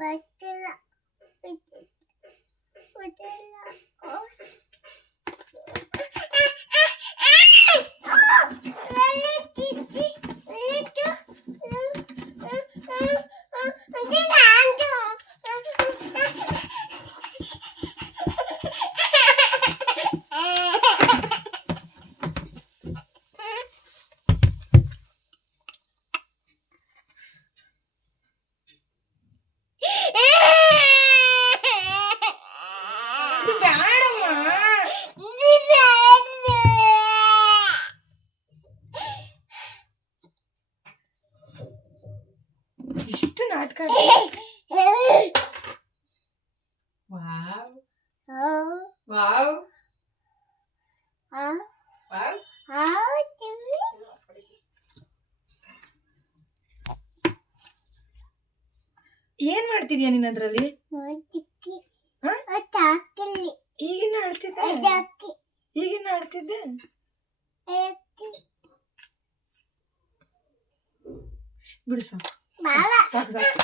ಬಚ್ಚಲ ಇಷ್ಟು ನಾಟಕ. Wow wow wow. ಏನ್ ಮಾಡ್ತಿದ್ಯಾ ನೀನ್ ಅದ್ರಲ್ಲಿ? ಈಗಿನ ಆಡ್ತಿದ್ದೆ ಈಗಿನ ಆಡ್ತಿದ್ದೆ. ಬಿಡು ಸಾಕು ಸಾಕು ಸಾಕು.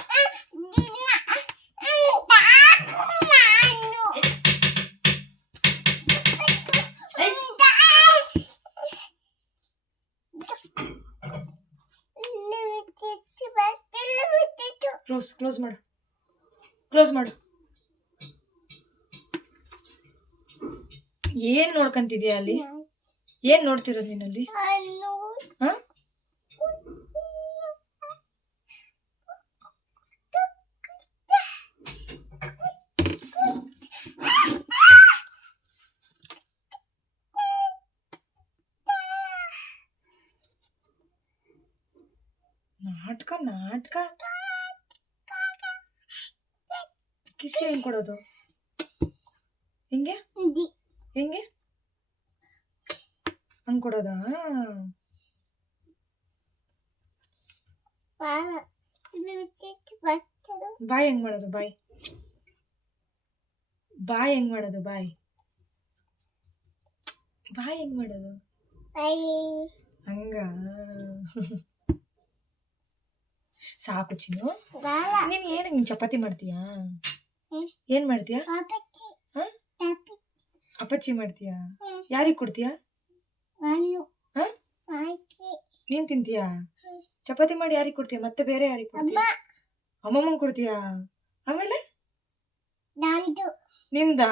ಕ್ಲೋಸ್ ಮಾಡು ಕ್ಲೋಸ್ ಮಾಡು. ಏನ್ ನೋಡ್ಕಂತಿದ್ಯಾ ಅಲ್ಲಿ? ಏನ್ ನೋಡ್ತಿರೋದ್ ನೀನಲ್ಲಿ? ನಾಟಕ ನಾಟಕ. ಕಿಸಿ ಹೆಂಗ್ ಕೊಡೋದು? ಹೆಂಗೆ ಹೆಂಗೆ ಹಂಗ್ ಕೊಡೋದಾ? ಬಾಯ್ ಹೆಂಗ್ ಮಾಡೋದು? ಬಾಯ್ ಬಾಯ್ ಹೆಂಗ್ ಮಾಡೋದು? ಬಾಯ್ ಬಾಯ್ ಹೆಂಗ್ ಮಾಡೋದು? ಹಂಗ. ಸಾಕು ಚಿನ್ನು. ನೀನ್ ಏನ್ ಚಪಾತಿ ಮಾಡ್ತೀಯಾ? ಏನ್ ಮಾಡ್ತೀಯಾ? ಅಪ್ಪಚ್ಚಿ ಮಾಡ್ತೀಯಾ? ಯಾರಿಗ್ ಕೊಡ್ತೀಯಾ? ನೀನ್ ತಿಂತೀಯಾ? ಚಪಾತಿ ಮಾಡಿ ಯಾರಿಗ್ ಕೊಡ್ತೀಯಾ? ಮತ್ತೆ ಬೇರೆ ಯಾರಿಗ್ ಕೊಡ್ತೀಯಾ? ಅಮ್ಮಮ್ಮಂಗ್ ಕೊಡ್ತೀಯಾ? ಆಮೇಲೆ ನಿಂದಾ?